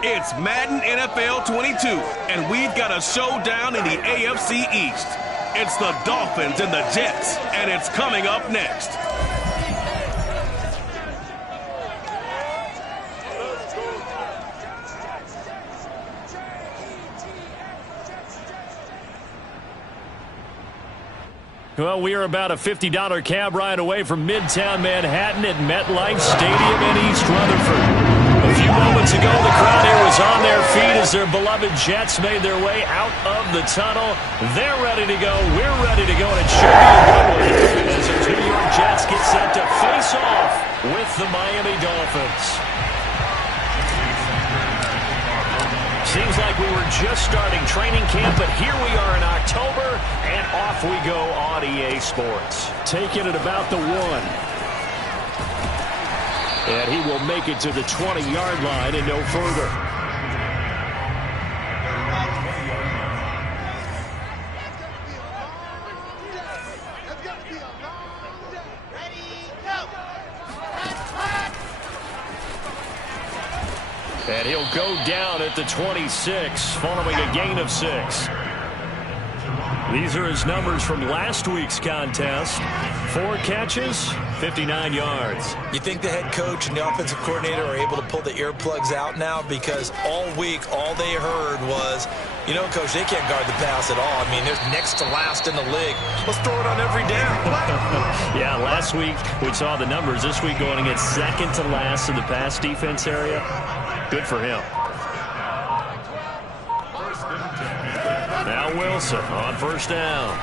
It's Madden NFL 22, and we've got a showdown in the AFC East. It's the Dolphins and the Jets, and it's coming up next. Well, we are about a $50 cab ride away from Midtown Manhattan at MetLife Stadium in East Rutherford. A few moments ago, the crowd here was on their feet as their beloved Jets made their way out of the tunnel. They're ready to go. We're ready to go, and it should be a good one as the New York Jets get set to face off with the Miami Dolphins. Seems like we were just starting training camp, but here we are in October, and off we go on EA Sports. Taking it about the 1. And he will make it to the 20-yard line and no further. And he'll go down at the 26, following a gain of 6. These are his numbers from last week's contest. 4 catches, 59 yards. You think the head coach and the offensive coordinator are able to pull the earplugs out now? Because all week, all they heard was, you know, Coach, they can't guard the pass at all. I mean, they're next to last in the league. Let's throw it on every down. Yeah, last week we saw the numbers. This week going against second to last in the pass defense area. Good for him. Now Wilson on first down.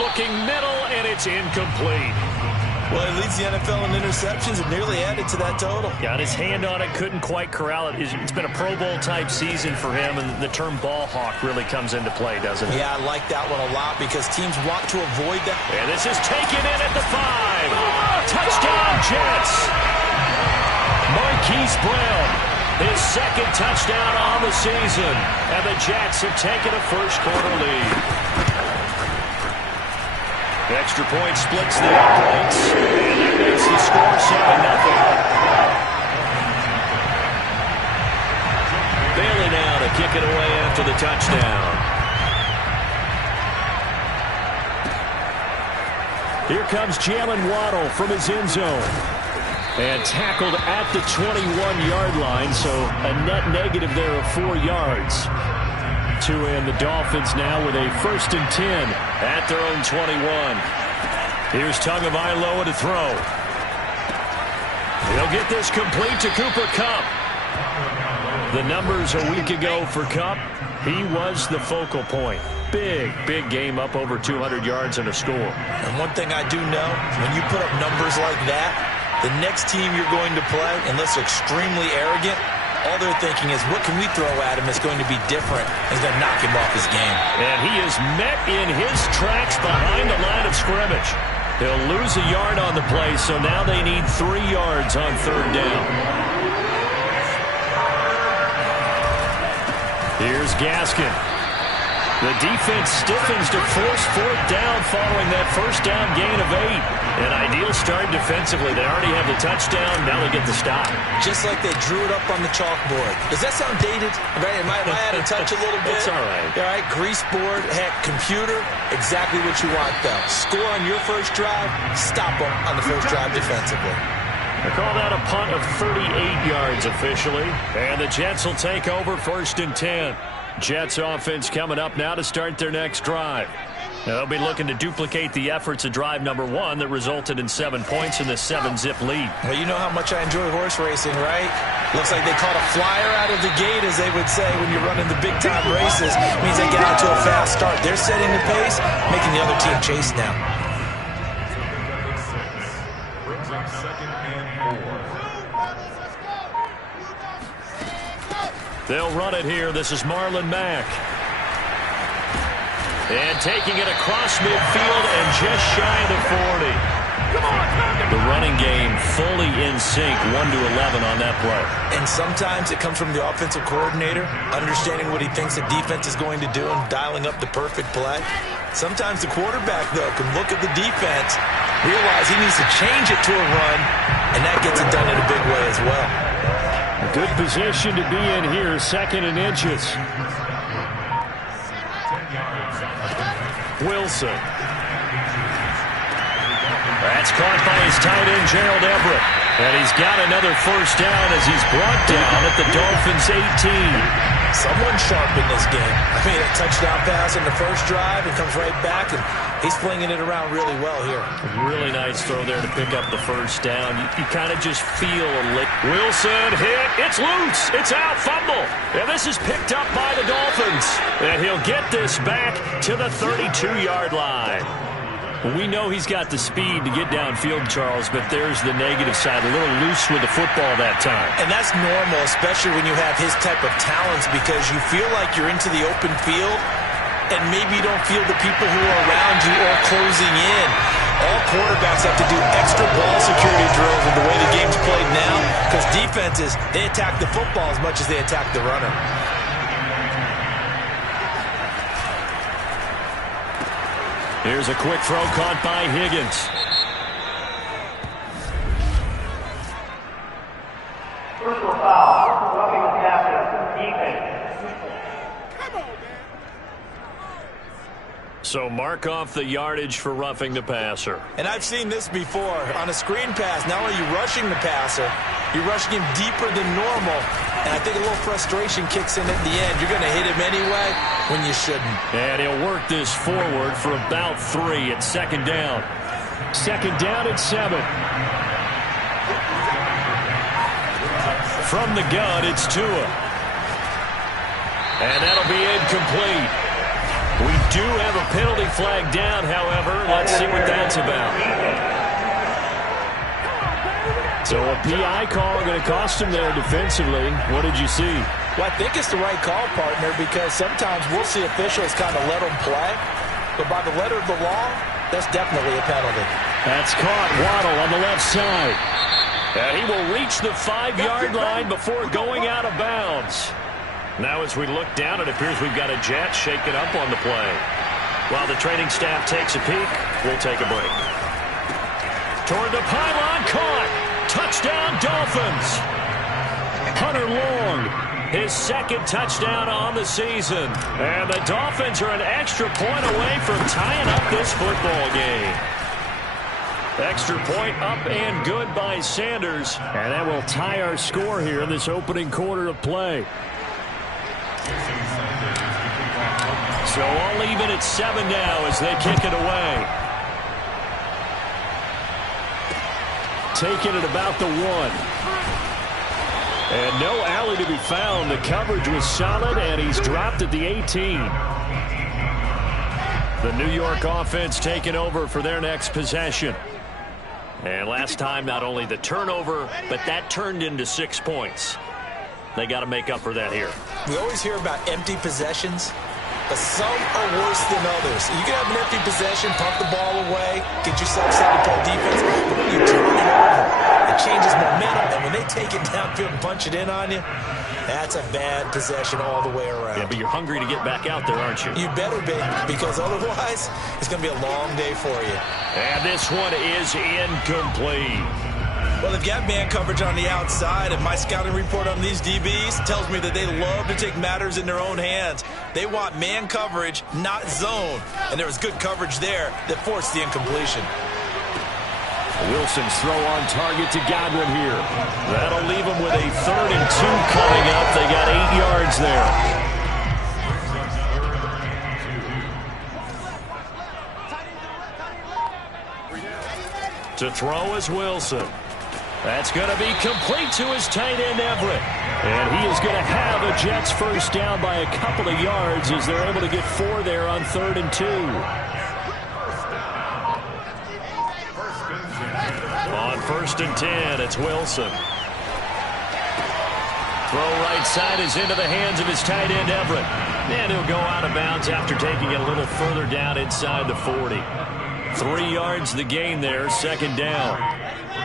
Looking middle, and it's incomplete. Well, he leads the NFL in interceptions and nearly added to that total. Got his hand on it, couldn't quite corral it. It's been a Pro Bowl-type season for him, and the term ball hawk really comes into play, doesn't it? Yeah, I like that one a lot because teams want to avoid that. And this is taken in at the 5. Touchdown, Jets. Marquise Brown, his second touchdown on the season, and the Jets have taken a first-quarter lead. Extra point splits the uprights, and that makes the score 7-0. Bailey now to kick it away after the touchdown. Here comes Jalen Waddle from his end zone. And tackled at the 21-yard line, so a net negative there of 4 yards. And the Dolphins now with a 1st and 10 at their own 21. Here's Tagovailoa to throw. He'll get this complete to Cooper Kupp. The numbers a week ago for Kupp, he was the focal point. Big game, up over 200 yards and a score. And one thing I do know, when you put up numbers like that, the next team you're going to play, unless they're extremely arrogant, all they're thinking is, what can we throw at him that's going to be different? It's going to knock him off his game. And he is met in his tracks behind the line of scrimmage. He'll lose a yard on the play, so now they need 3 yards on 3rd down. Here's Gaskin. The defense stiffens to force 4th down following that 1st down gain of 8. An ideal start defensively. They already have the touchdown. Now they get the stop. Just like they drew it up on the chalkboard. Does that sound dated? Right? Am I out of touch a little bit? It's all right. All right, grease board, heck, computer, exactly what you want, though. Score on your first drive, stop them on the first drive defensively. They call that a punt of 38 yards officially. And the Jets will take over 1st and 10. Jets offense coming up now to start their next drive. Now they'll be looking to duplicate the efforts of drive number 1 that resulted in 7 points in the 7-zip lead. Well, you know how much I enjoy horse racing, right? Looks like they caught a flyer out of the gate, as they would say when you're running the big-time races. It means they get out to a fast start. They're setting the pace, making the other team chase now. They'll run it here. This is Marlon Mack. And taking it across midfield and just shy of the 40. The running game fully in sync, 1-11 on that play. And sometimes it comes from the offensive coordinator, understanding what he thinks the defense is going to do and dialing up the perfect play. Sometimes the quarterback, though, can look at the defense, realize he needs to change it to a run, and that gets it done in a big way as well. A good position to be in here, 2nd and inches. Wilson. That's caught by his tight end, Gerald Everett. And he's got another first down as he's brought down at the Dolphins' 18. Someone sharp in this game. I mean, a touchdown pass in the first drive. It comes right back, and he's flinging it around really well here. Really nice throw there to pick up the first down. You kind of just feel a lick. Wilson hit. It's loose. It's out. Fumble. And this is picked up by the Dolphins. And he'll get this back to the 32-yard line. We know he's got the speed to get downfield, Charles, but there's the negative side. A little loose with the football that time. And that's normal, especially when you have his type of talents, because you feel like you're into the open field and maybe you don't feel the people who are around you or closing in. All quarterbacks have to do extra ball security drills with the way the game's played now, because defenses, they attack the football as much as they attack the runner. Here's a quick throw caught by Higgins. Personal foul. Roughing the passer. Defense. So mark off the yardage for roughing the passer. And I've seen this before. On a screen pass, not only are you rushing the passer, you're rushing him deeper than normal. And I think a little frustration kicks in at the end. You're going to hit him anyway when you shouldn't. And he'll work this forward for about 3 at 2nd down. 2nd down at 7. From the gun, it's Tua. And that'll be incomplete. We do have a penalty flag down, however. Let's see what that's about. So a PI call going to cost him there defensively. What did you see? Well, I think it's the right call, partner, because sometimes we'll see officials kind of let them play. But by the letter of the law, that's definitely a penalty. That's caught. Waddle on the left side. And he will reach the 5-yard line before going out of bounds. Now as we look down, it appears we've got a jet shaken up on the play. While the training staff takes a peek, we'll take a break. Toward the pylon, caught. Touchdown, Dolphins. Hunter Long, his 2nd touchdown on the season. And the Dolphins are an extra point away from tying up this football game. Extra point up and good by Sanders. And that will tie our score here in this opening quarter of play. So all even at 7 now as they kick it away. Taking it about the 1. And no alley to be found. The coverage was solid, and he's dropped at the 18. The New York offense taking over for their next possession. And last time, not only the turnover, but that turned into 6 points. They got to make up for that here. We always hear about empty possessions, but some are worse than others. You can have an empty possession, pump the ball away, get yourself set to play defense, but when you turn it over, it changes momentum, and when they take it downfield and punch it in on you, that's a bad possession all the way around. Yeah, but you're hungry to get back out there, aren't you? You better be, because otherwise, it's going to be a long day for you. And this one is incomplete. Well, they've got man coverage on the outside, and my scouting report on these DBs tells me that they love to take matters in their own hands. They want man coverage, not zone. And there was good coverage there that forced the incompletion. Wilson's throw on target to Godwin here. That'll leave him with a 3rd and 2 coming up. They got 8 yards there. To throw is Wilson. That's going to be complete to his tight end, Everett. And he is going to have a Jets first down by a couple of yards as they're able to get 4 there on 3rd and 2. On 1st and 10, it's Wilson. Throw right side is into the hands of his tight end, Everett. And he'll go out of bounds after taking it a little further down inside the 40. 3 yards the gain there, 2nd down.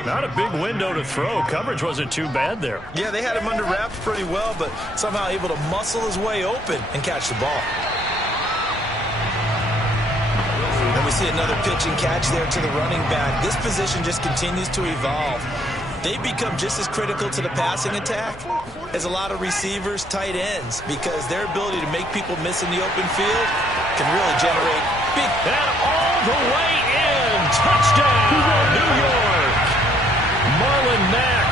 Not a big window to throw. Coverage wasn't too bad there. Yeah, they had him under wraps pretty well, but somehow able to muscle his way open and catch the ball. And we see another pitch and catch there to the running back. This position just continues to evolve. they become just as critical to the passing attack as a lot of receivers, tight ends, because their ability to make people miss in the open field can really generate big. And all the way in. Touchdown, New York. Marlon Mack,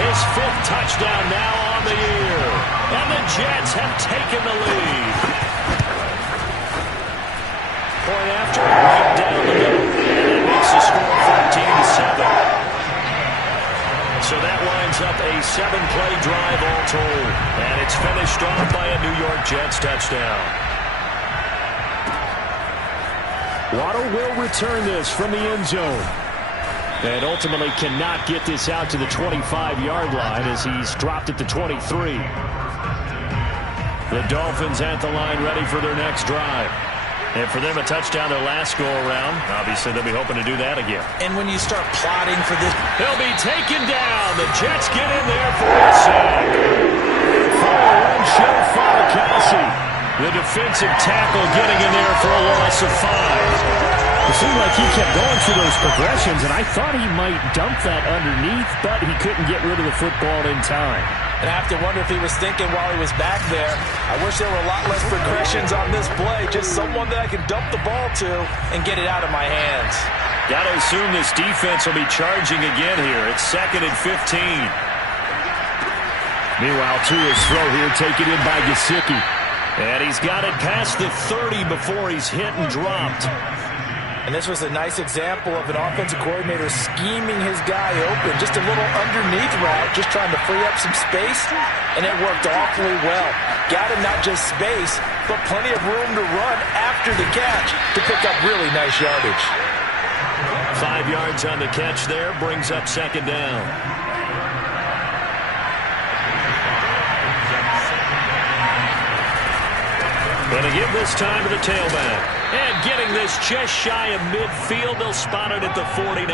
his 5th touchdown now on the year. And the Jets have taken the lead. Point after, right down the middle. And it makes the score 14-7. So that winds up a 7-play drive all told. And it's finished off by a New York Jets touchdown. Waddle will return this from the end zone. And ultimately cannot get this out to the 25-yard line as he's dropped at the 23. The Dolphins at the line ready for their next drive. And for them, a touchdown their last go-around. Obviously, they'll be hoping to do that again. And when you start plotting for this, they'll be taken down. The Jets get in there for a sack. For Fatukasi, the defensive tackle getting in there for a loss of 5. It seemed like he kept going through those progressions, and I thought he might dump that underneath, but he couldn't get rid of the football in time. and I have to wonder if he was thinking while he was back there, I wish there were a lot less progressions on this play, just someone that I can dump the ball to and get it out of my hands. Got to assume this defense will be charging again here. It's 2nd and 15. Meanwhile, Tua's throw here taken in by Gesicki. And he's got it past the 30 before he's hit and dropped. And this was a nice example of an offensive coordinator scheming his guy open. Just a little underneath route, just trying to free up some space, and it worked awfully well. Got him not just space, but plenty of room to run after the catch to pick up really nice yardage. 5 yards on the catch there, brings up 2nd down. Going to give this time to the tailback. And getting this just shy of midfield, they'll spot it at the 49.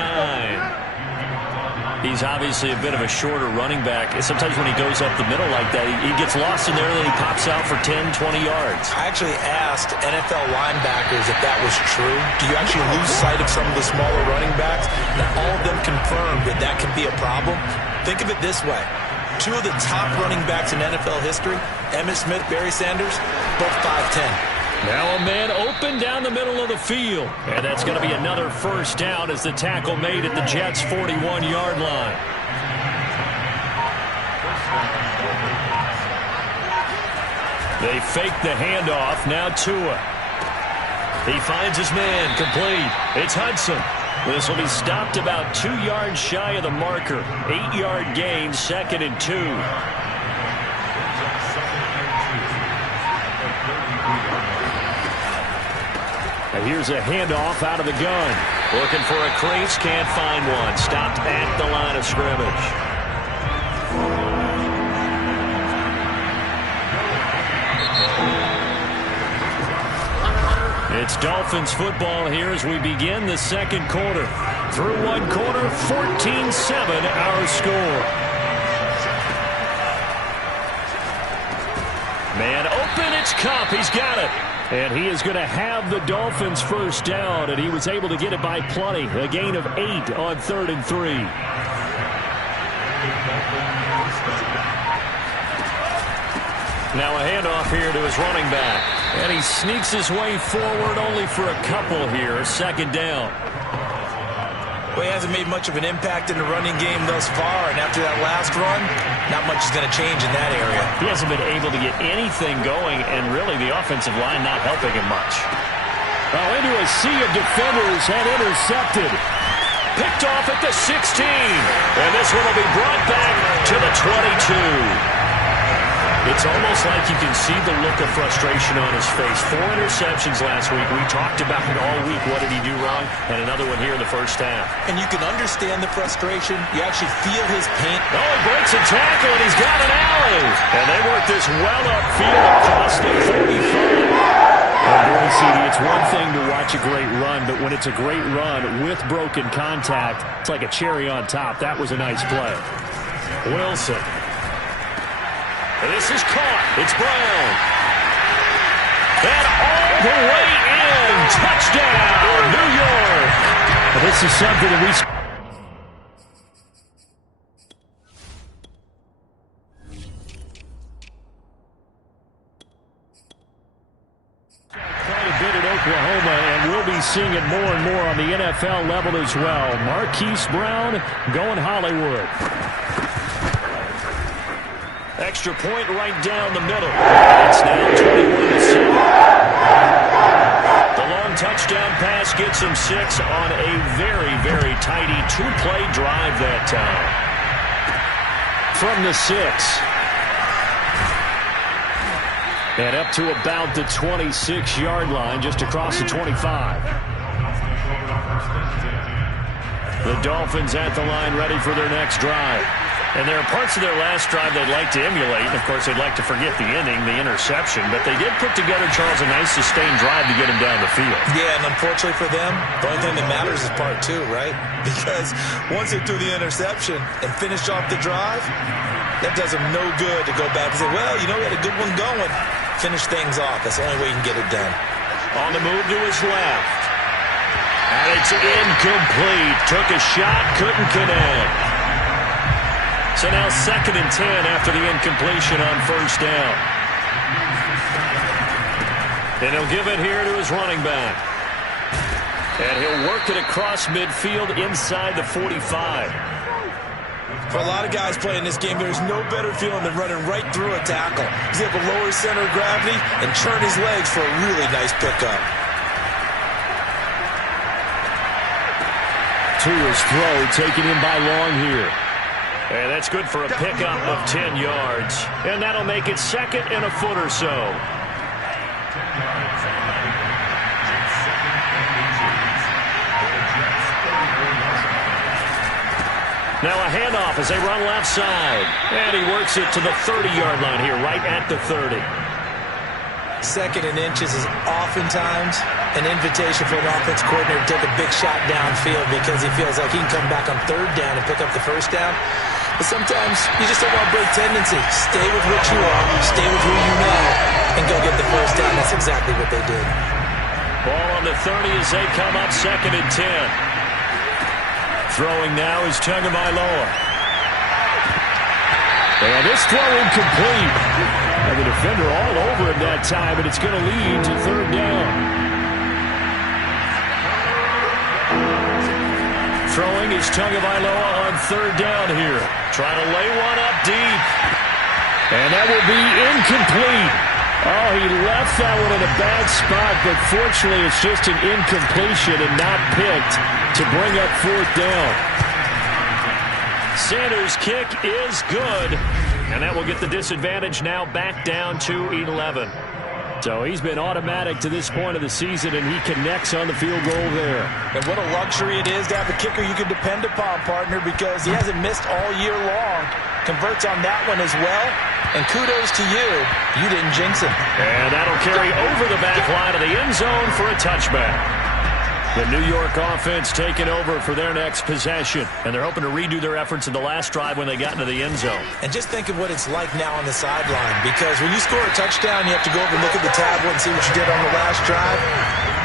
He's obviously a bit of a shorter running back. Sometimes when he goes up the middle like that, he gets lost in there, and then he pops out for 10, 20 yards. I actually asked NFL linebackers if that was true. Do you actually lose sight of some of the smaller running backs? And all of them confirmed that that can be a problem. Think of it this way. 2 of the top running backs in NFL history, Emmitt Smith, Barry Sanders, both 5'10". Now a man open down the middle of the field. And that's going to be another first down as the tackle made at the Jets' 41-yard line. They fake the handoff. Now Tua. He finds his man. Complete. It's Hudson. This will be stopped about 2 yards shy of the marker. 8-yard gain, 2nd and 2. And here's a handoff out of the gun. Looking for a crease, can't find one. Stopped at the line of scrimmage. It's Dolphins football here as we begin the 2nd quarter. Through 1 quarter, 14-7 our score. Man open, it's Kupp. He's got it. And he is going to have the Dolphins first down, and he was able to get it by plenty. A gain of 8 on 3rd and 3. Now a handoff here to his running back. And he sneaks his way forward only for a couple here. 2nd down. Well, he hasn't made much of an impact in the running game thus far, and after that last run, not much is going to change in that area. He hasn't been able to get anything going, and really the offensive line not helping him much. Well, into a sea of defenders and intercepted. Picked off at the 16. And this one will be brought back to the 22. It's almost like you can see the look of frustration on his face. 4 interceptions last week. We talked about it all week. What did he do wrong? And another one here in the first half. And you can understand the frustration. You actually feel his pain. Oh, he breaks a tackle, and he's got an alley. And they work this well upfield across the 45. And boy, CD, it's one thing to watch a great run, but when it's a great run with broken contact, it's like a cherry on top. That was a nice play. Wilson. This is caught. It's Brown. And all the way in. Touchdown, New York. Well, this is something that be seeing it more and more on the NFL level as well. Marquise Brown going Hollywood. Extra point right down the middle. It's now 21-7. The long touchdown pass gets him 6 on a very, very tidy two-play drive that time. From the 6. And up to about the 26-yard line, just across the 25. The Dolphins at the line, ready for their next drive. And there are parts of their last drive they'd like to emulate. And, of course, they'd like to forget the inning, the interception. But they did put together, Charles, a nice sustained drive to get him down the field. Yeah, and unfortunately for them, the only thing that matters is part 2, right? Because once they threw the interception and finished off the drive, that does them no good to go back and say, well, you know, we had a good one going. Finish things off. That's the only way you can get it done. On the move to his left. And it's incomplete. Took a shot, couldn't connect. So now 2nd and 10 after the incompletion on first down. And he'll give it here to his running back. And he'll work it across midfield inside the 45. For a lot of guys playing this game, there's no better feeling than running right through a tackle. He's able to lower his center of gravity and churn his legs for a really nice pickup. To his throw, taken in by Long here. And that's good for a pickup of 10 yards. And that'll make it 2nd and a foot or so. Now a handoff as they run left side. And he works it to the 30-yard line here, right at the 30. 2nd and inches is oftentimes an invitation for an offense coordinator to take a big shot downfield because he feels like he can come back on 3rd down and pick up the 1st down. But sometimes you just don't want to break tendency. Stay with what you are, stay with who you know, and go get the 1st down. That's exactly what they did. Ball on the 30 as they come up 2nd and 10. Throwing now is Tagovailoa. And this throw incomplete. And the defender all over him that time, and it's going to lead to 3rd down. Throwing is Tagovailoa on 3rd down here. Trying to lay one up deep. And that will be incomplete. Oh, he left that one in a bad spot, but fortunately it's just an incompletion and not picked to bring up 4th down. Sanders' kick is good, and that will get the disadvantage now back down to 11. So he's been automatic to this point of the season, and he connects on the field goal there. And what a luxury it is to have a kicker you can depend upon, partner, because he hasn't missed all year long. Converts on that one as well. And kudos to you. You didn't jinx him. And that'll carry over the back line of the end zone for a touchback. The New York offense taking over for their next possession. And they're hoping to redo their efforts in the last drive when they got into the end zone. And just think of what it's like now on the sideline. Because when you score a touchdown, you have to go over and look at the tablet and see what you did on the last drive.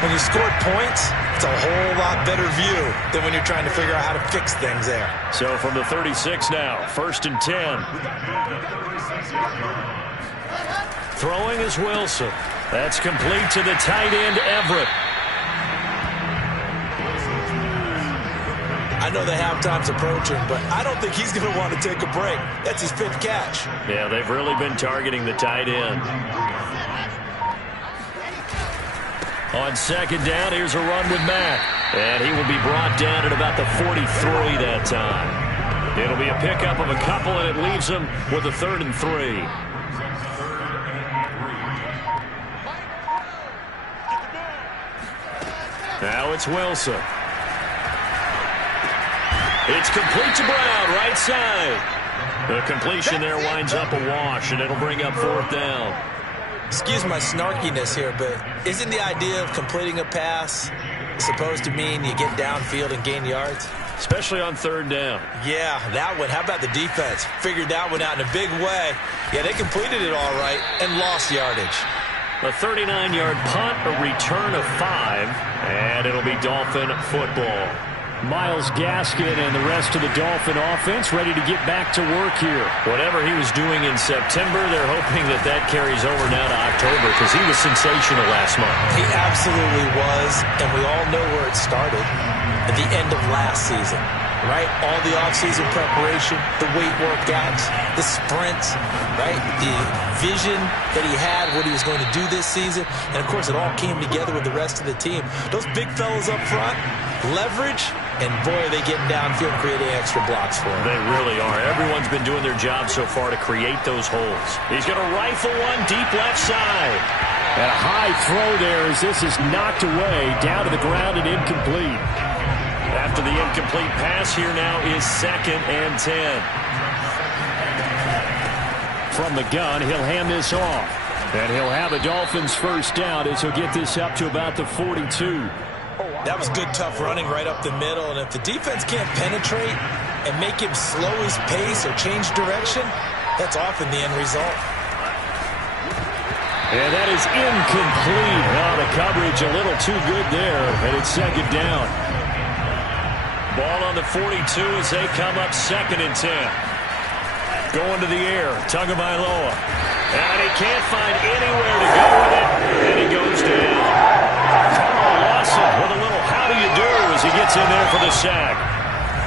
When you scored points, it's a whole lot better view than when you're trying to figure out how to fix things there. So from the 36 now, 1st and 10. Throwing is Wilson. That's complete to the tight end, Everett. I know the halftime's approaching, but I don't think he's going to want to take a break. That's his 5th catch. Yeah, they've really been targeting the tight end. On 2nd down, here's a run with Mack. And he will be brought down at about the 43 that time. It'll be a pickup of a couple, and it leaves him with a 3rd and 3. Now it's Wilson. It's complete to Brown, right side. The completion there winds up a wash, and it'll bring up 4th down. Excuse my snarkiness here, but isn't the idea of completing a pass supposed to mean you get downfield and gain yards? Especially on 3rd down. Yeah, that one. How about the defense? Figured that one out in a big way. Yeah, they completed it all right and lost yardage. A 39-yard punt, a return of 5, and it'll be Dolphin football. Myles Gaskin and the rest of the Dolphin offense ready to get back to work here. Whatever he was doing in September, they're hoping that carries over now to October because he was sensational last month. He absolutely was, and we all know where it started at the end of last season, right? All the offseason preparation, the weight workouts, the sprints, right? The vision that he had, what he was going to do this season, and of course it all came together with the rest of the team. Those big fellas up front, leverage, and boy, are they getting downfield and creating extra blocks for him. They really are. Everyone's been doing their job so far to create those holes. He's going to rifle one deep left side. And a high throw there as this is knocked away, down to the ground and incomplete. After the incomplete pass, here now is 2nd and 10. From the gun, he'll hand this off. And he'll have a Dolphins first down as he'll get this up to about the 42. That was good, tough running right up the middle. And if the defense can't penetrate and make him slow his pace or change direction, that's often the end result. And that is incomplete. Oh, the coverage a little too good there, and it's 2nd down. Ball on the 42 as they come up 2nd and 10. Going to the air, Tagovailoa. And he can't find anywhere to go with it, and he goes down. Carl Lawson with a little how do you do as he gets in there for the sack.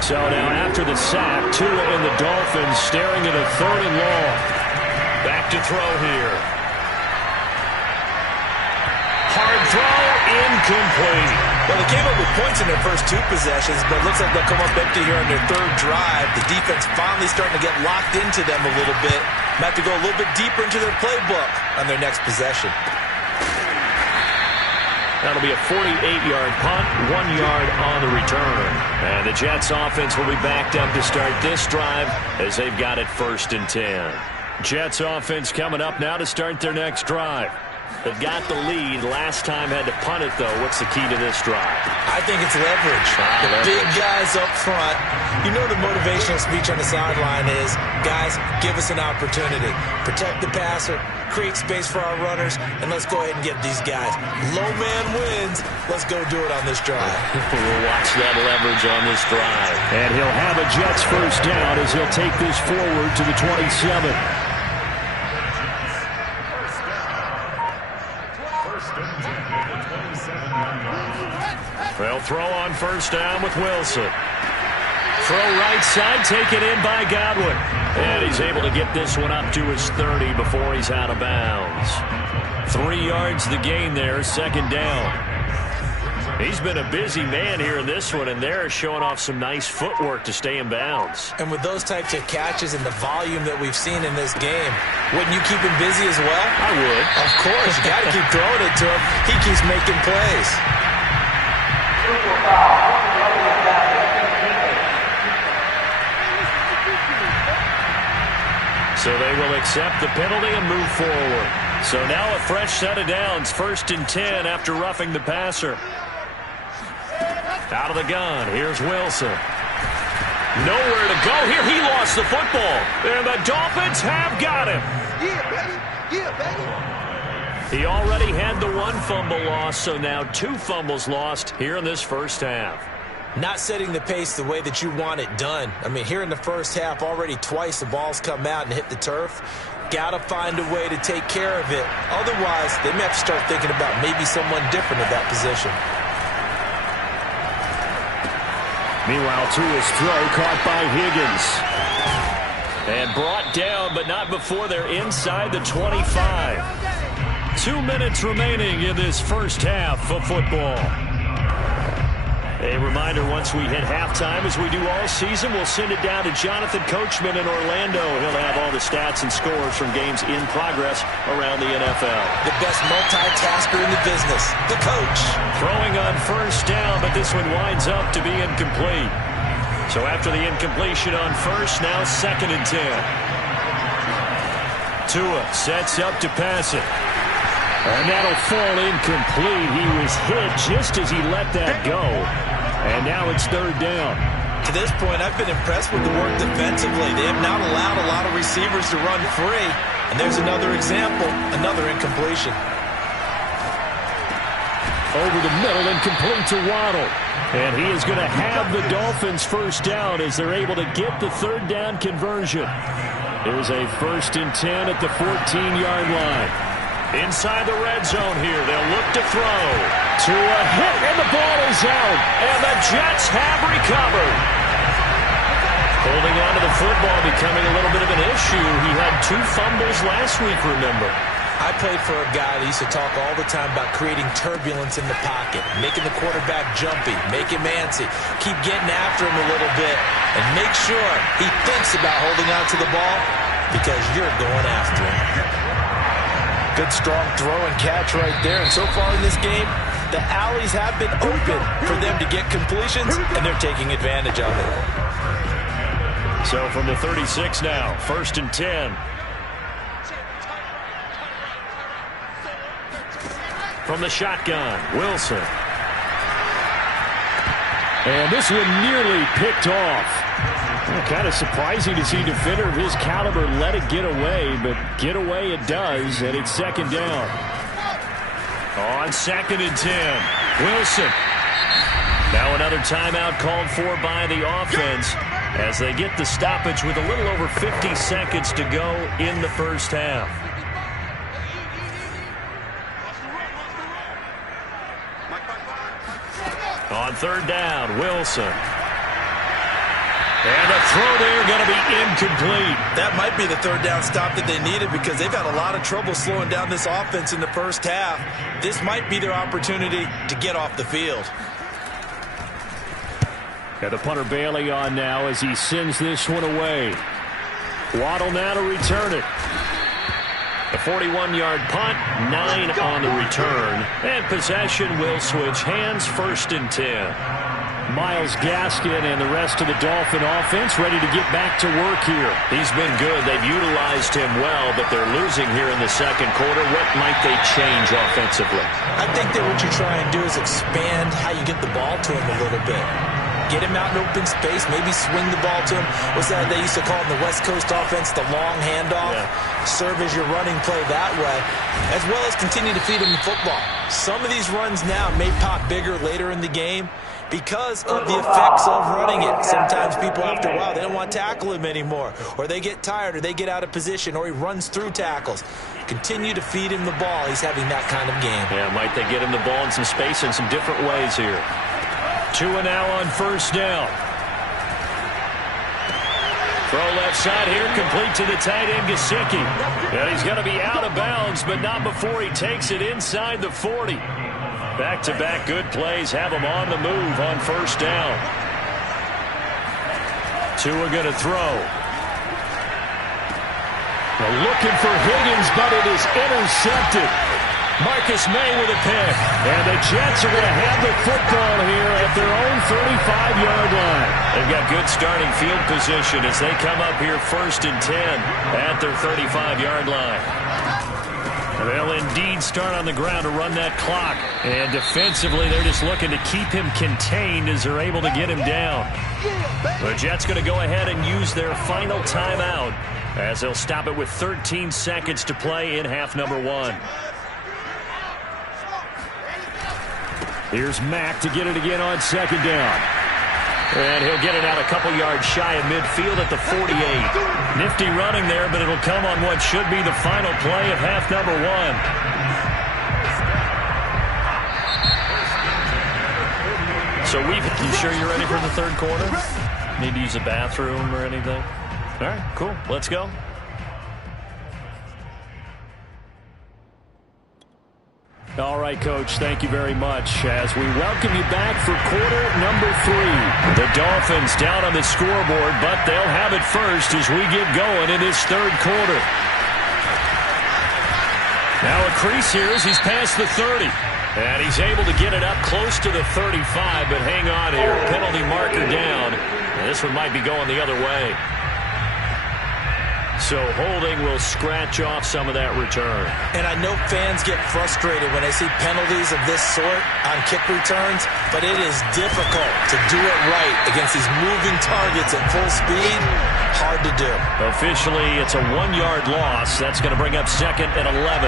So now after the sack, Tua and the Dolphins staring at a 3rd and long. Back to throw here. Hard throw, incomplete. Well, they came up with points in their first 2 possessions, but it looks like they'll come up empty here on their 3rd drive. The defense finally starting to get locked into them a little bit. Might have to go a little bit deeper into their playbook on their next possession. That'll be a 48-yard punt, 1 yard on the return. And the Jets offense will be backed up to start this drive as they've got it 1st and 10. Jets offense coming up now to start their next drive. They've got the lead. Last time had to punt it, though. What's the key to this drive? I think it's leverage. The big guys up front. You know the motivational speech on the sideline is, guys, give us an opportunity. Protect the passer, create space for our runners, and let's go ahead and get these guys. Low man wins. Let's go do it on this drive. We'll watch that leverage on this drive. And he'll have a Jets first down as he'll take this forward to the 27. They'll throw on first down with Wilson. Throw right side, taken in by Godwin. And he's able to get this one up to his 30 before he's out of bounds. 3 yards the gain there, 2nd down. He's been a busy man here in this one, and they're showing off some nice footwork to stay in bounds. And with those types of catches and the volume that we've seen in this game, wouldn't you keep him busy as well? I would. Of course. You got to keep throwing it to him. He keeps making plays. So they will accept the penalty and move forward. So now a fresh set of downs, 1st and 10 after roughing the passer. Out of the gun, here's Wilson. Nowhere to go here. He lost the football. And the Dolphins have got him. Yeah, baby. Yeah, baby. He already had the 1 fumble loss, so now 2 fumbles lost here in this first half. Not setting the pace the way that you want it done. I mean, here in the first half, already twice the ball's come out and hit the turf. Got to find a way to take care of it. Otherwise, they may have to start thinking about maybe someone different at that position. Meanwhile, Tua's throw caught by Higgins. And brought down, but not before they're inside the 25. 2 minutes remaining in this first half of football. A reminder, once we hit halftime, as we do all season, we'll send it down to Jonathan Coachman in Orlando. He'll have all the stats and scores from games in progress around the NFL. The best multitasker in the business, the coach. Throwing on first down, but this one winds up to be incomplete. So after the incompletion on first, now 2nd and 10. Tua sets up to pass it. And that'll fall incomplete. He was hit just as he let that go. And now it's 3rd down. To this point, I've been impressed with the work defensively. They have not allowed a lot of receivers to run free. And there's another example, another incompletion. over the middle and complete to Waddle. And he is going to have the Dolphins first down as they're able to get the third down conversion. Here's a 1st and 10 at the 14-yard line. Inside the red zone here, they'll look to throw. To a hit, and the ball is out. And the Jets have recovered. Holding on to the football becoming a little bit of an issue. He had 2 fumbles last week, remember. I played for a guy that used to talk all the time about creating turbulence in the pocket, making the quarterback jumpy, make him antsy, keep getting after him a little bit, and make sure he thinks about holding on to the ball because you're going after him. Good, strong throw and catch right there. And so far in this game, the alleys have been open for them to get completions, and they're taking advantage of it. So from the 36 now, 1st and 10. From the shotgun, Wilson. And this one nearly picked off. Kind of surprising to see a defender of his caliber let it get away, but get away it does, and it's 2nd down. On 2nd and 10, Wilson. Now another timeout called for by the offense as they get the stoppage with a little over 50 seconds to go in the first half. On 3rd down, Wilson. And the throw there going to be incomplete. That might be the 3rd down stop that they needed because they've had a lot of trouble slowing down this offense in the first half. This might be their opportunity to get off the field. Got the punter Bailey on now as he sends this one away. Waddle now to return it. The 41-yard punt, 9 on the return. And possession will switch hands, 1st and 10. Myles Gaskin and the rest of the Dolphin offense ready to get back to work here. He's been good. They've utilized him well, but they're losing here in the 2nd quarter. What might they change offensively? I think that what you try and do is expand how you get the ball to him a little bit. Get him out in open space, maybe swing the ball to him. What's that they used to call in the West Coast offense, the long handoff? Yeah. Serve as your running play that way, as well as continue to feed him the football. Some of these runs now may pop bigger later in the game because of the effects of running it. Sometimes people, after a while, they don't want to tackle him anymore, or they get tired, or they get out of position, or he runs through tackles. Continue to feed him the ball. He's having that kind of game. Yeah, might they get him the ball in some space in some different ways here. 2 now on 1st down. Throw left side here, complete to the tight end, Gesicki. And he's going to be out of bounds, but not before he takes it inside the 40. Back-to-back good plays have him on the move on 1st down. Tua going to throw. Well, looking for Higgins, but it is intercepted. Marcus May with a pick. And the Jets are going to have the football here at their own 35-yard line. They've got good starting field position as they come up here 1st and 10 at their 35-yard line. They'll indeed start on the ground to run that clock. And defensively, they're just looking to keep him contained as they're able to get him down. The Jets going to go ahead and use their final timeout as they'll stop it with 13 seconds to play in half number 1. Here's Mack to get it again on 2nd down. And he'll get it out a couple yards shy of midfield at the 48. Nifty running there, but it'll come on what should be the final play of half number 1. So you sure you're ready for the 3rd quarter? Need to use a bathroom or anything? All right, cool. Let's go. All right, Coach, thank you very much as we welcome you back for quarter number 3. The Dolphins down on the scoreboard, but they'll have it first as we get going in this 3rd quarter. Now a crease here as he's past the 30. And he's able to get it up close to the 35, but hang on here. Penalty marker down. And this one might be going the other way. So holding will scratch off some of that return. And I know fans get frustrated when they see penalties of this sort on kick returns, but it is difficult to do it right against these moving targets at full speed. Hard to do. Officially, it's a 1-yard loss. That's going to bring up 2nd and 11.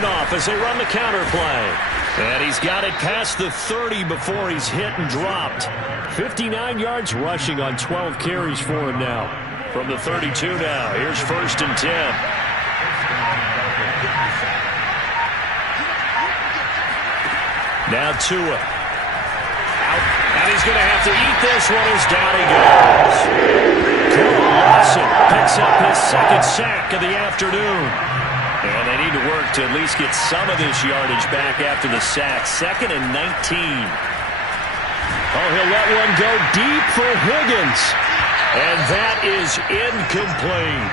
handoff as they run the counter play. And he's got it past the 30 before he's hit and dropped. 59 yards rushing on 12 carries for him now. From the 32 now, here's 1st and 10. Now Tua. Out. And he's going to have to eat this one as down he goes. Cole Lawson picks up his 2nd sack of the afternoon. And they need to work to at least get some of this yardage back after the sack. 2nd and 19. Oh, he'll let one go deep for Higgins. And that is incomplete.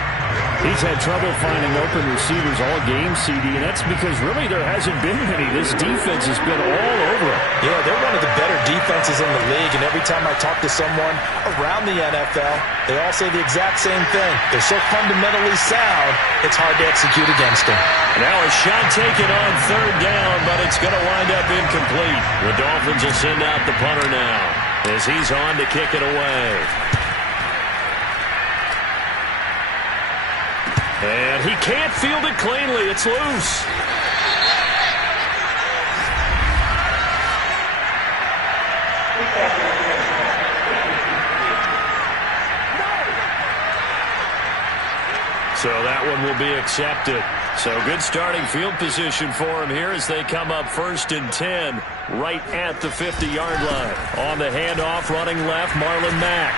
He's had trouble finding open receivers all game, CD, and that's because really there hasn't been many. This defense has been all over him. Yeah, they're one of the better defenses in the league, and every time I talk to someone around the NFL, they all say the exact same thing. They're so fundamentally sound, it's hard to execute against them. Now a shot taken on 3rd down, but it's going to wind up incomplete. The Dolphins will send out the punter now as he's on to kick it away. And he can't field it cleanly. It's loose. So that one will be accepted. So good starting field position for him here as they come up 1st and 10 right at the 50-yard line. On the handoff, running left, Marlon Mack.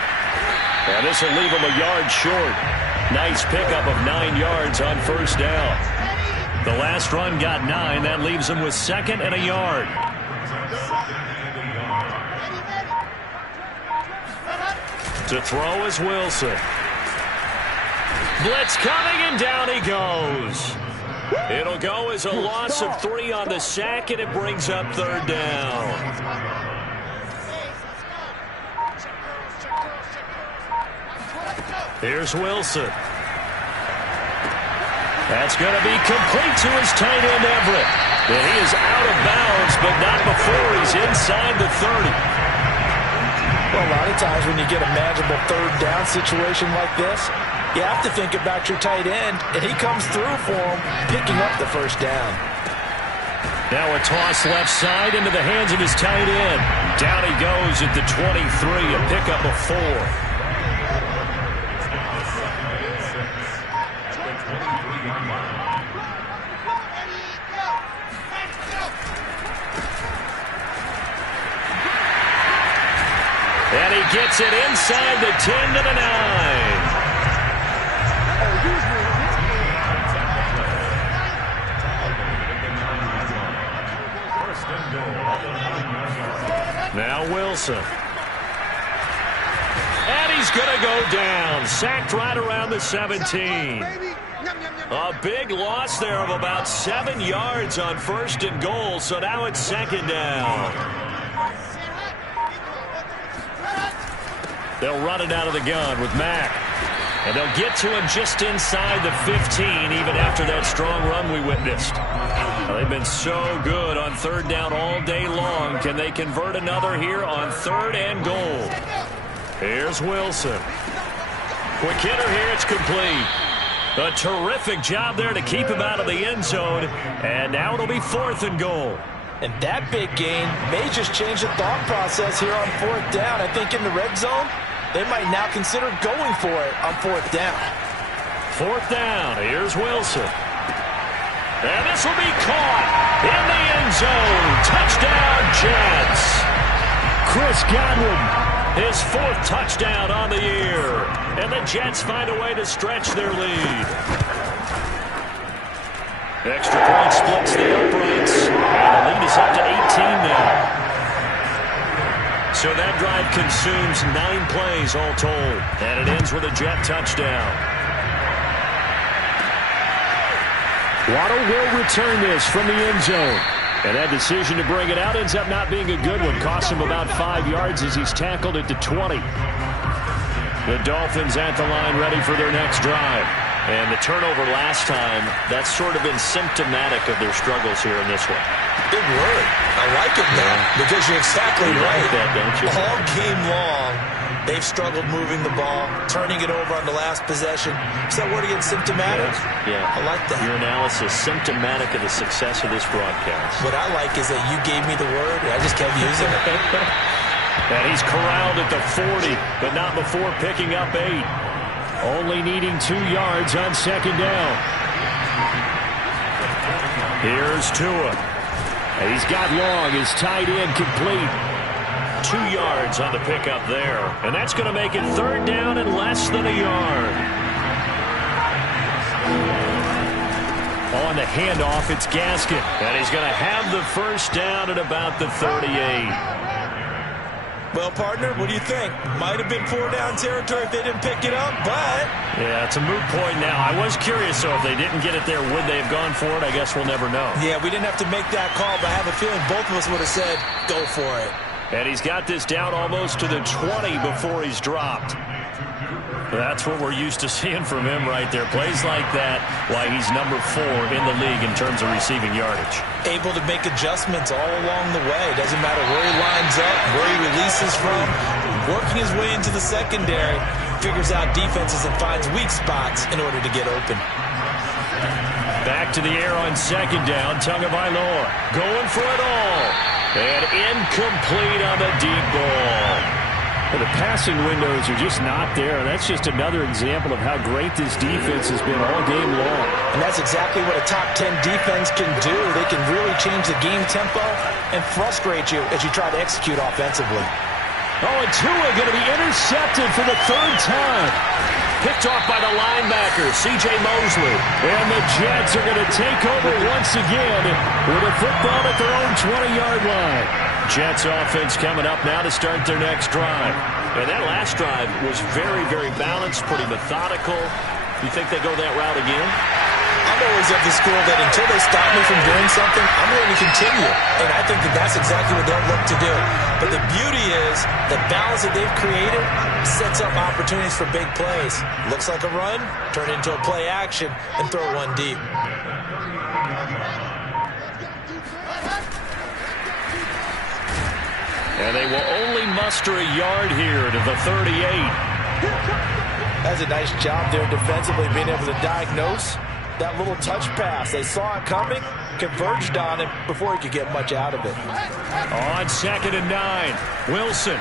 And this will leave him a yard short. Nice pickup of 9 yards on 1st down. The last run got 9. That leaves him with 2nd and a yard. To throw is Wilson. Blitz coming, and down he goes. It'll go as a loss of 3 on the sack, and it brings up 3rd down. Here's Wilson. That's going to be complete to his tight end, Everett. And he is out of bounds, but not before he's inside the 30. Well, a lot of times when you get a manageable 3rd down situation like this, you have to think about your tight end, and he comes through for him, picking up the 1st down. Now a toss left side into the hands of his tight end. Down he goes at the 23, a pickup of 4. And he gets it inside the 10 to the 9. Now Wilson. And he's going to go down. Sacked right around the 17. A big loss there of about 7 yards on 1st and goal, so now it's 2nd down. They'll run it out of the gun with Mack. And they'll get to him just inside the 15, even after that strong run we witnessed. They've been so good on 3rd down all day long. Can they convert another here on 3rd and goal? Here's Wilson. Quick hitter here, it's complete. A terrific job there to keep him out of the end zone. And now it'll be 4th and goal. And that big gain may just change the thought process here on 4th down. I think in the red zone, they might now consider going for it on 4th down. 4th down, here's Wilson. And this will be caught in the end zone. Touchdown, Jets. Chris Godwin. His 4th touchdown on the year. And the Jets find a way to stretch their lead. Extra point splits the uprights. And the lead is up to 18 now. So that drive consumes 9 plays all told. And it ends with a Jet touchdown. Waddle will return this from the end zone. And that decision to bring it out ends up not being a good one. Costs him about 5 yards as he's tackled at the 20. The Dolphins at the line ready for their next drive. And the turnover last time, that's sort of been symptomatic of their struggles here in this one. Big word. I like it now because you're exactly right. Like that, don't you? All game long, They've struggled moving the ball, turning it over on the last possession. Is that word again, symptomatic? Yeah. I like that. Your analysis, symptomatic of the success of this broadcast. What I like is that you gave me the word, and I just kept using it. And he's corralled at the 40, but not before picking up 8. Only needing 2 yards on second down. Here's Tua. And he's got long, his tight end complete. 2 yards on the pickup there. And that's going to make it third down and less than a yard. On the handoff, it's Gaskin. And he's going to have the first down at about the 38. Well, partner, what do you think? Might have been 4-down territory if they didn't pick it up, but... Yeah, it's a moot point now. I was curious, so if they didn't get it there, would they have gone for it? I guess we'll never know. Yeah, we didn't have to make that call, but I have a feeling both of us would have said, go for it. And he's got this down almost to the 20 before he's dropped. That's what we're used to seeing from him right there. Plays like that, why he's number 4 in the league in terms of receiving yardage. Able to make adjustments all along the way. Doesn't matter where he lines up, where he releases from. Working his way into the secondary, figures out defenses and finds weak spots in order to get open. Back to the air on second down. Tagovailoa going for it all. And incomplete on the deep ball. Well, the passing windows are just not there. That's just another example of how great this defense has been all game long. And that's exactly what a top 10 defense can do. They can really change the game tempo and frustrate you as you try to execute offensively. Oh, and Tua going to be intercepted for the 3rd time. Picked off by the linebacker, C.J. Mosley. And the Jets are going to take over once again with a football at their own 20-yard line. Jets offense coming up now to start their next drive. And that last drive was very, very balanced, pretty methodical. You think they go that route again? I'm always of the school that until they stop me from doing something, I'm going to continue. And I think that that's exactly what they'll look to do. But the beauty is the balance that they've created sets up opportunities for big plays. Looks like a run, turn into a play action, and throw one deep. And they will only muster a yard here to the 38. That's a nice job there defensively, being able to diagnose that little touch pass. They saw it coming, converged on it before he could get much out of it. On second and 9, Wilson.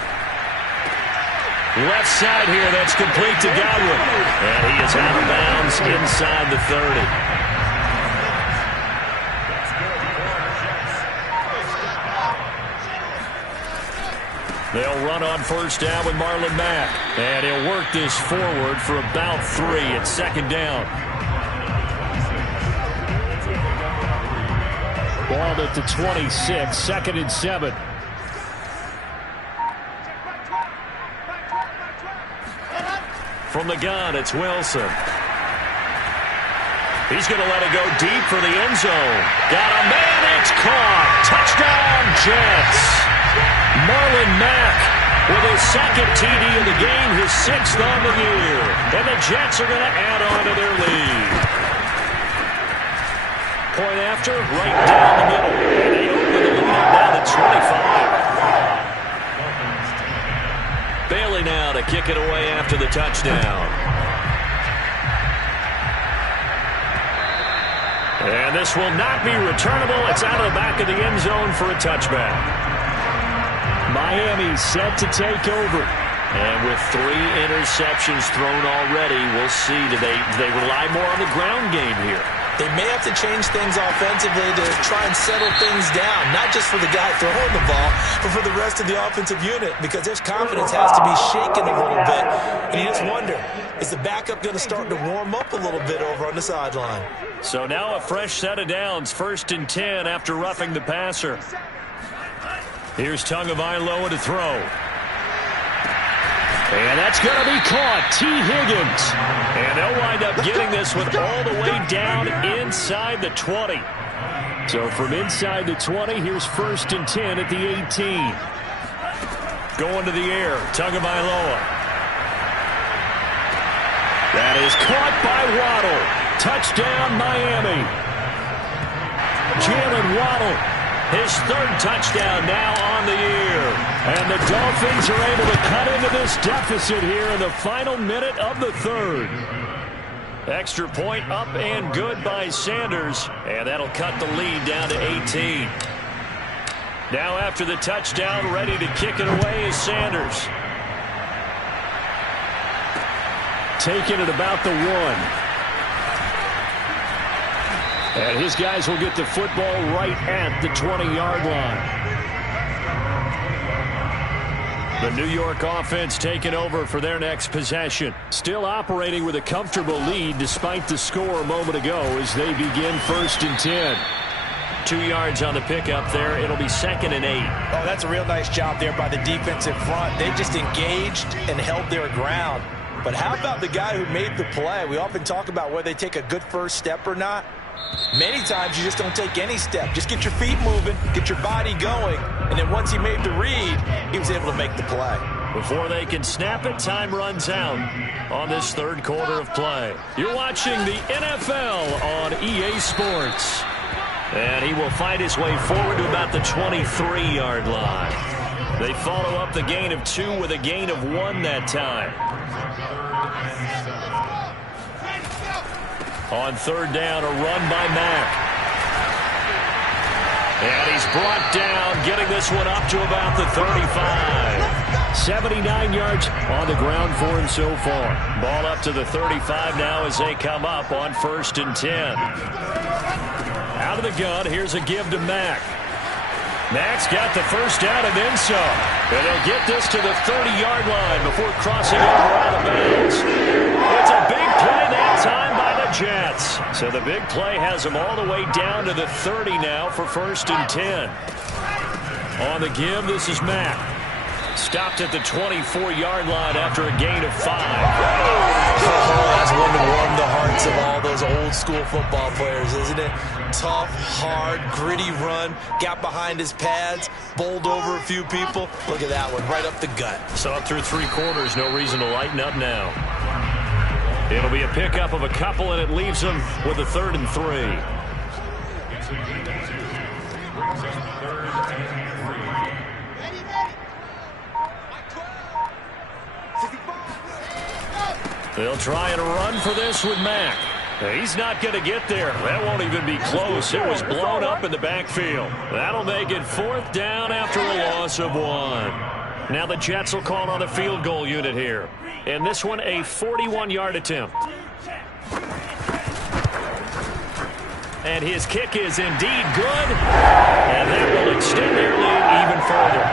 Left side here, that's complete to Godwin. And he is out of bounds inside the 30. They'll run on first down with Marlon Mack. And he'll work this forward for about 3 at second down. Ball at the 26, second and 7. From the gun, it's Wilson. He's going to let it go deep for the end zone. Got a man, it's caught. Touchdown, Jets. Marlon Mack with his second TD of the game, his 6th on the year. And the Jets are going to add on to their lead. Point after, right down the middle. And they open the lead up now to 25. Bailey now to kick it away after the touchdown. And this will not be returnable. It's out of the back of the end zone for a touchback. Miami set to take over. And with 3 interceptions thrown already, we'll see. Do they rely more on the ground game here? They may have to change things offensively to try and settle things down, not just for the guy throwing the ball, but for the rest of the offensive unit, because their confidence has to be shaken a little bit. And you just wonder, is the backup going to start to warm up a little bit over on the sideline? So now a fresh set of downs, 1st and 10 after roughing the passer. Here's Tagovailoa to throw. And that's going to be caught. T. Higgins. And they'll wind up getting this one all the way down inside the 20. So from inside the 20, here's 1st and 10 at the 18. Going to the air, Tagovailoa. That is caught by Waddle. Touchdown, Miami. Jalen Waddle. His 3rd touchdown now on the year. And the Dolphins are able to cut into this deficit here in the final minute of the third. Extra point up and good by Sanders. And that'll cut the lead down to 18. Now after the touchdown, ready to kick it away is Sanders. Taking it about the 1. And his guys will get the football right at the 20-yard line. The New York offense taking over for their next possession. Still operating with a comfortable lead despite the score a moment ago as they begin 1st and 10. 2 yards on the pickup there. It'll be 2nd and 8. Oh, that's a real nice job there by the defensive front. They just engaged and held their ground. But how about the guy who made the play? We often talk about whether they take a good first step or not. Many times you just don't take any step. Just get your feet moving, get your body going, and then once he made the read, he was able to make the play. Before they can snap it, time runs out on this third quarter of play. You're watching the NFL on EA Sports. And he will fight his way forward to about the 23-yard line. They follow up the gain of 2 with a gain of 1 that time. On third down, a run by Mack. And he's brought down, getting this one up to about the 35. 79 yards on the ground for him so far. Ball up to the 35 now as they come up on 1st and 10. Out of the gun, here's a give to Mack. Mack's got the first down and then some. And they'll get this to the 30-yard line before crossing over out of bounds. It's a big play that time by the Jets. So the big play has them all the way down to the 30 now for 1st and 10. On the give, this is Mack. Stopped at the 24-yard line after a gain of 5. That's one to warm the hearts of all those old-school football players, isn't it? Tough, hard, gritty run. Got behind his pads, bowled over a few people. Look at that one, right up the gut. So up through 3 quarters, no reason to lighten up now. It'll be a pickup of a couple, and it leaves them with a 3rd and 3. They'll try and run for this with Mack. He's not going to get there. That won't even be close. It was blown up in the backfield. That'll make it 4th down after a loss of 1. Now the Jets will call on the field goal unit here. And this one, a 41-yard attempt. And his kick is indeed good. And that will extend their lead even further.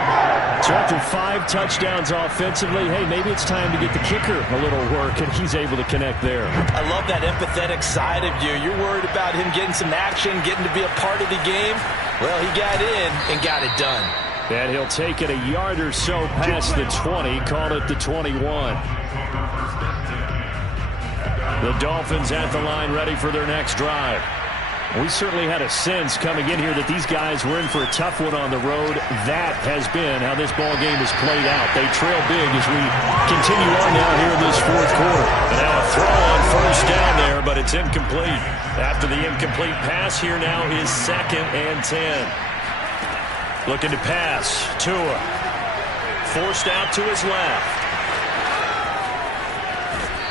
So after 5 touchdowns offensively, hey, maybe it's time to get the kicker a little work, and he's able to connect there. I love that empathetic side of you. You're worried about him getting some action, getting to be a part of the game. Well, he got in and got it done. And he'll take it a yard or so past the 20, call it the 21. The Dolphins at the line, ready for their next drive. We certainly had a sense coming in here that these guys were in for a tough one on the road. That has been how this ball game has played out. They trail big as we continue on now here in this 4th quarter. And now a throw on 1st down there, but it's incomplete. After the incomplete pass, here now is 2nd and 10. Looking to pass. Tua. Forced out to his left.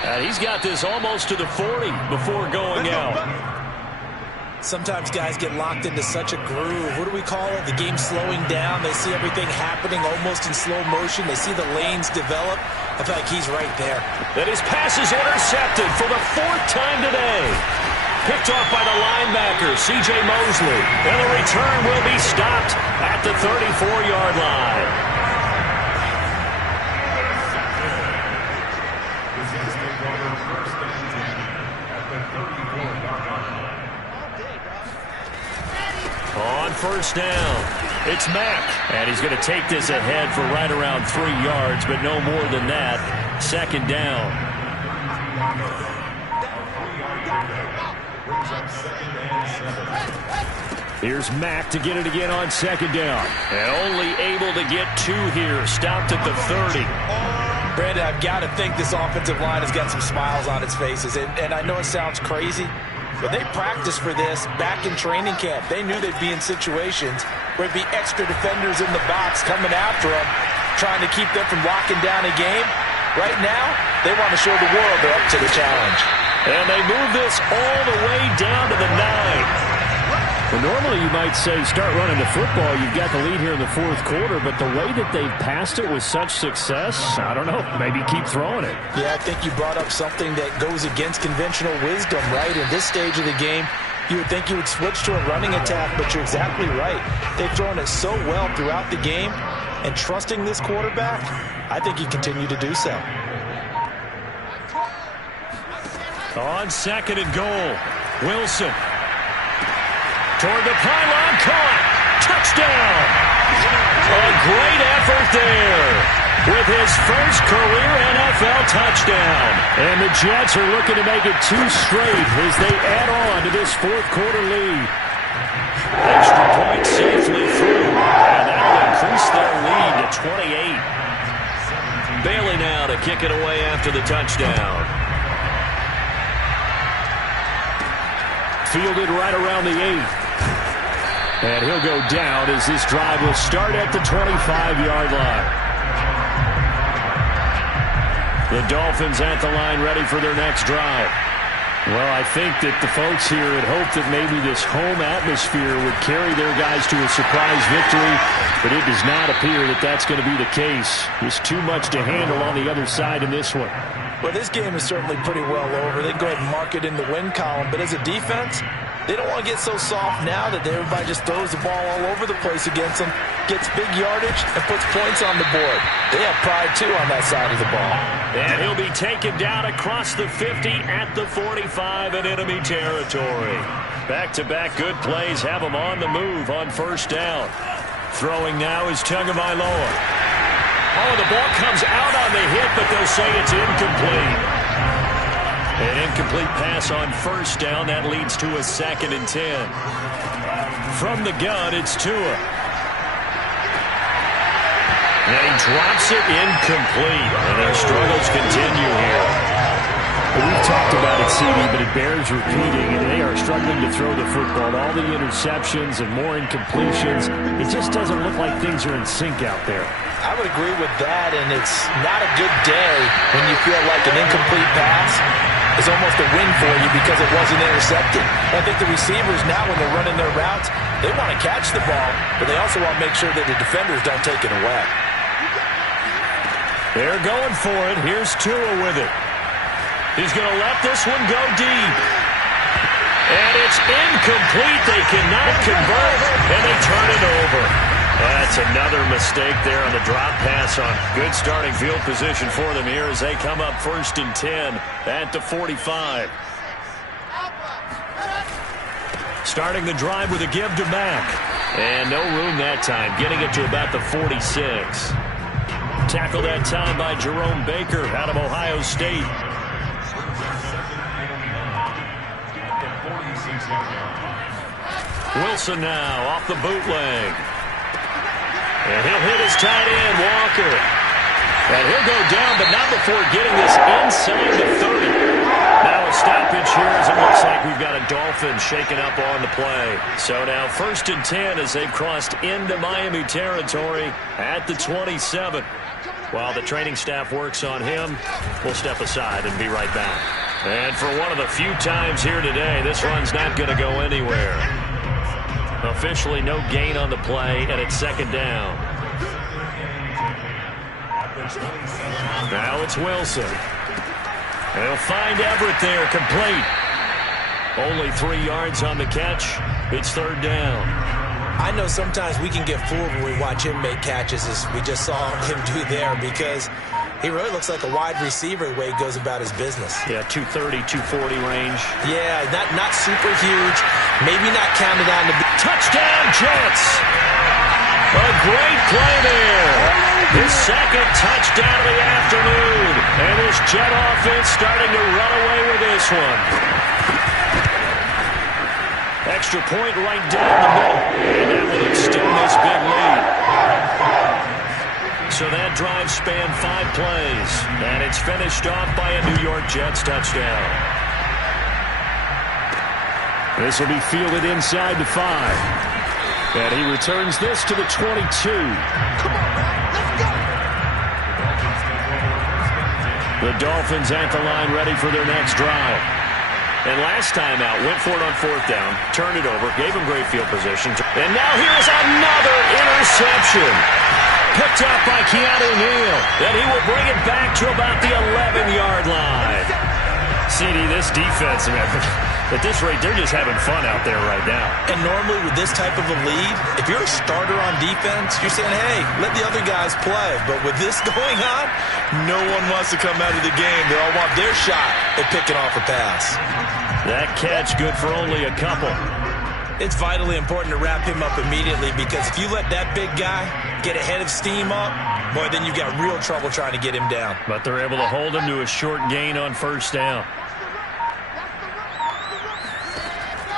And he's got this almost to the 40 before going out. Sometimes guys get locked into such a groove. What do we call it? The game slowing down. They see everything happening almost in slow motion. They see the lanes develop. I feel like he's right there. And his pass is intercepted for the 4th time today. Picked off by the linebacker, C.J. Mosley. And the return will be stopped at the 34-yard line. On 1st down, it's Mack. And he's going to take this ahead for right around 3 yards, but no more than that. 2nd down. Here's Mack to get it again on 2nd down. And only able to get 2 here. Stopped at the 30. Brandon, I've got to think this offensive line has got some smiles on its faces. And I know it sounds crazy, When they practiced for this back in training camp, they knew they'd be in situations where there'd be extra defenders in the box coming after them, trying to keep them from locking down a game. Right now, they want to show the world they're up to the challenge. And they move this all the way down to the 9. Well, normally you might say start running the football. You've got the lead here in the fourth quarter, but the way that they've passed it with such success, I don't know, maybe keep throwing it. Yeah, I think you brought up something that goes against conventional wisdom, right? In this stage of the game, you would think you would switch to a running attack, but you're exactly right. They've thrown it so well throughout the game, and trusting this quarterback, I think you continue to do so. On 2nd and goal, Wilson. Toward the pylon, caught. Touchdown. A great effort there with his first career NFL touchdown. And the Jets are looking to make it 2 straight as they add on to this fourth quarter lead. Extra point safely through, and that'll increase their lead to 28. Bailey now to kick it away after the touchdown. Fielded right around the 8. And he'll go down as this drive will start at the 25-yard line. The Dolphins at the line ready for their next drive. Well, I think that the folks here had hoped that maybe this home atmosphere would carry their guys to a surprise victory, but it does not appear that that's going to be the case. There's too much to handle on the other side in this one. Well, this game is certainly pretty well over. They can go ahead and mark it in the win column, but as a defense, they don't want to get so soft now that everybody just throws the ball all over the place against them, gets big yardage, and puts points on the board. They have pride, too, on that side of the ball. And he'll be taken down across the 50 at the 45 in enemy territory. Back-to-back good plays have him on the move on first down. Throwing now is Tagovailoa. Oh, the ball comes out on the hit, but they'll say it's incomplete. An incomplete pass on first down. That leads to a 2nd and 10. From the gun, it's Tua. And he drops it incomplete. And their struggles continue here. Well, we've talked about it, CD, but it bears repeating. And they are struggling to throw the football. All the interceptions and more incompletions. It just doesn't look like things are in sync out there. I would agree with that, and it's not a good day when you feel like an incomplete pass is almost a win for you because it wasn't intercepted. I think the receivers now, when they're running their routes, they want to catch the ball, but they also want to make sure that the defenders don't take it away. They're going for it. Here's Tua with it. He's going to let this one go deep. And it's incomplete. They cannot convert, and they turn it over. That's another mistake there on the drop pass on good starting field position for them here as they come up 1st and 10 at the 45. Starting the drive with a give to Mack. And no room that time, getting it to about the 46. Tackled that time by Jerome Baker out of Ohio State. Wilson now off the bootleg. And he'll hit his tight end, Walker. And he'll go down, but not before getting this inside the 30. Now a stoppage here as it looks like we've got a Dolphin shaking up on the play. So now 1st and 10 as they've crossed into Miami territory at the 27. While the training staff works on him, we'll step aside and be right back. And for one of the few times here today, this run's not going to go anywhere. Officially no gain on the play, and it's 2nd down. Now it's Wilson. They'll find Everett there, complete. Only 3 yards on the catch. It's 3rd down. I know sometimes we can get fooled when we watch him make catches, as we just saw him do there, because he really looks like a wide receiver the way he goes about his business. Yeah, 230, 240 range. Yeah, not super huge. Maybe not counted on to be. Touchdown, Jets! A great play there. His 2nd touchdown of the afternoon. And this Jet offense starting to run away with this one. Extra point right down the middle. And that will extend this big lead. So that drive spanned 5 plays. And it's finished off by a New York Jets touchdown. This will be fielded inside the 5. And he returns this to the 22. Come on, man. Let's go. The Dolphins at the line ready for their next drive. And last time out, went for it on 4th down, turned it over, gave him great field position. And now here's another interception. Picked up by Keanu Neal. And he will bring it back to about the 11-yard line. CD, this defense, man, at this rate, they're just having fun out there right now. And normally with this type of a lead, if you're a starter on defense, you're saying, hey, let the other guys play. But with this going on, no one wants to come out of the game. They all want their shot at picking off a pass. That catch good for only a couple. It's vitally important to wrap him up immediately, because if you let that big guy get ahead of steam up, boy, then you've got real trouble trying to get him down. But they're able to hold him to a short gain on 1st down.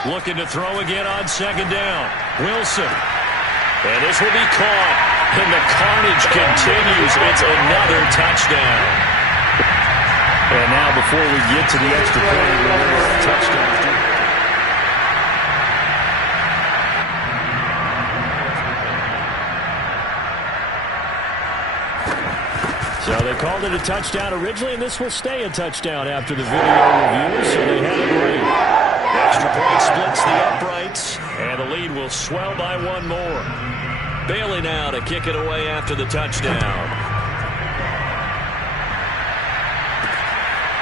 Looking to throw again on 2nd down. Wilson. And this will be caught. And the carnage continues. It's another touchdown. And now before we get to the extra point, touchdown. So they called it a touchdown originally, and this will stay a touchdown after the video review, so they had it right. Extra point splits the uprights, and the lead will swell by one more. Bailey now to kick it away after the touchdown.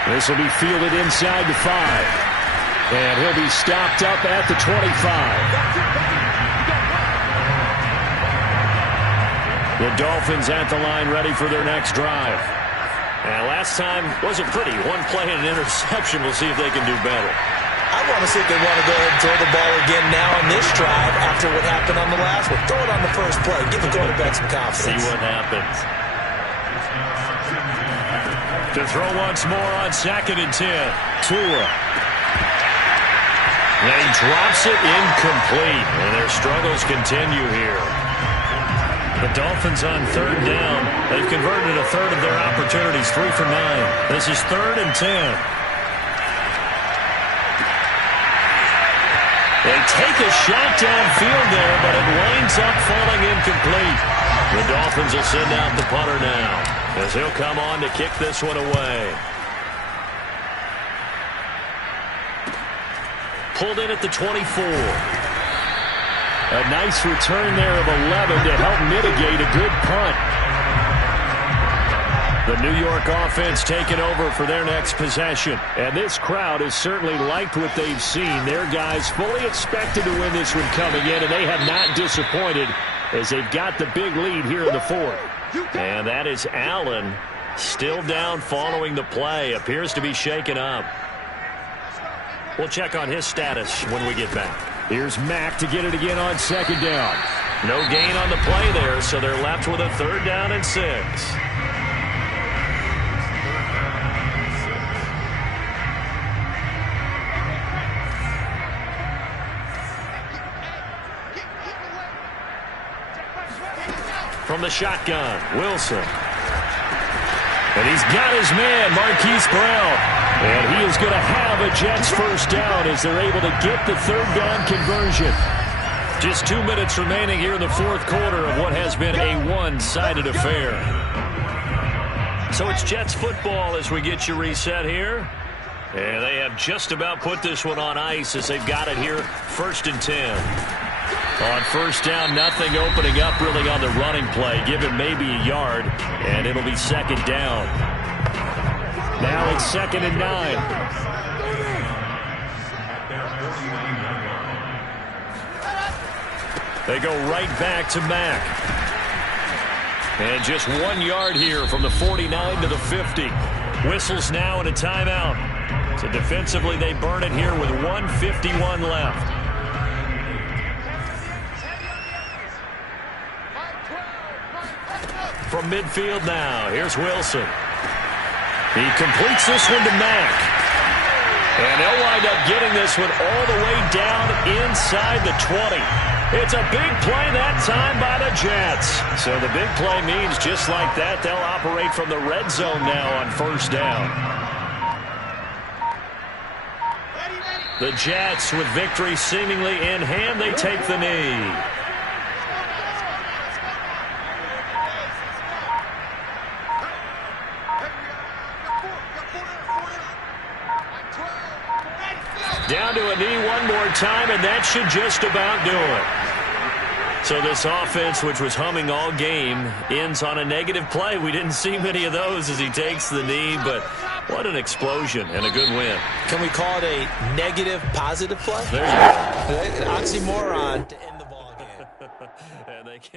This will be fielded inside the 5. And he'll be stopped up at the 25. The Dolphins at the line ready for their next drive. And last time wasn't pretty. One play and an interception. We'll see if they can do better. I want to see if they want to go ahead and throw the ball again now on this drive after what happened on the last one. Throw it on the first play. Give the quarterback some confidence. See what happens. To throw once more on 2nd and 10. Tua. And he drops it incomplete. And their struggles continue here. The Dolphins on 3rd down. They've converted a third of their opportunities, 3 for 9. This is 3rd and 10. They take a shot downfield there, but it winds up falling incomplete. The Dolphins will send out the punter now, as he'll come on to kick this one away. Pulled in at the 24. A nice return there of 11 to help mitigate a good punt. The New York offense taking over for their next possession. And this crowd has certainly liked what they've seen. Their guys fully expected to win this one coming in, and they have not disappointed as they've got the big lead here in the 4th. And that is Allen, still down following the play. Appears to be shaken up. We'll check on his status when we get back. Here's Mack to get it again on 2nd down. No gain on the play there, so they're left with a 3rd down and 6. From the shotgun, Wilson. And he's got his man, Marquise Brown. And he is going to have a Jets 1st down as they're able to get the 3rd down conversion. Just 2 minutes remaining here in the 4th quarter of what has been a one-sided affair. So it's Jets football as we get you reset here. And they have just about put this one on ice as they've got it here, 1st and 10. On 1st down, nothing opening up really on the running play. Give him maybe a yard, and it'll be 2nd down. Now it's 2nd and 9. They go right back to Mack. And just 1 yard here from the 49 to the 50. Whistles now and a timeout. So defensively, they burn it here with 1:51 left. From midfield now, here's Wilson. He completes this one to Mack. And they'll wind up getting this one all the way down inside the 20. It's a big play that time by the Jets. So the big play means just like that, they'll operate from the red zone now on 1st down. The Jets, with victory seemingly in hand, they take the knee. Down to a knee one more time, and that should just about do it. So this offense, which was humming all game, ends on a negative play. We didn't see many of those as he takes the knee, but what an explosion and a good win. Can we call it a negative positive play? There you go. Oxymoron to end the ball game. And they can